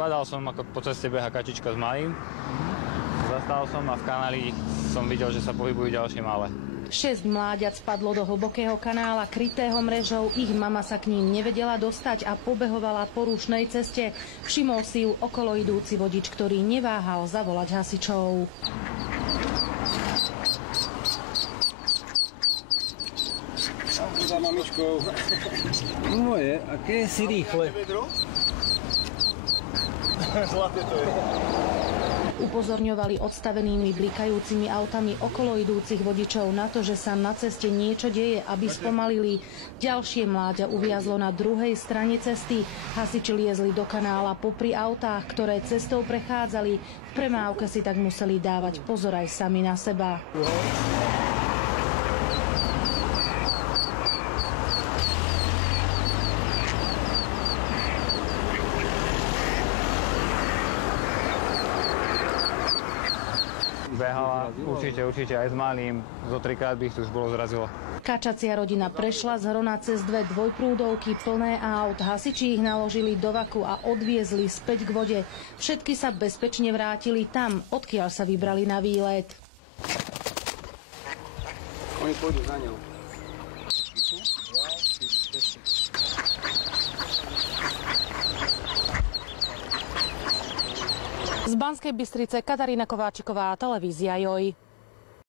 Badal som, ako po ceste beha kačička s malým. Zastal som a v kanáli som videl, že sa pohybujú ďalšie malé. 6 mláďat spadlo do hlbokého kanála krytého mrežou. Ich mama sa k ním nevedela dostať a pobehovala po rušnej ceste. Všimol si ju okolo idúci vodič, ktorý neváhal zavolať hasičov. Za mamičkou. Moje, aké si rýchle. Zlaté to je. Upozorňovali odstavenými blikajúcimi autami okolo idúcich vodičov na to, že sa na ceste niečo deje, aby spomalili. Ďalšie mláďa uviazlo na druhej strane cesty. Hasiči liezli do kanála popri autách, ktoré cestou prechádzali. V premávke si tak museli dávať pozor aj sami na seba. Behala určite aj s malým, zo 3-krát by ich tu už bolo zrazilo. Kačacia rodina prešla z Hrona cez 2 dvojprúdovky plné aut. Hasiči ich naložili do vaku a odviezli späť k vode. Všetky sa bezpečne vrátili tam, odkiaľ sa vybrali na výlet. Oni pôjdu za ňou. Z Banskej Bystrice Katarína Kováčiková, televízia JOJ.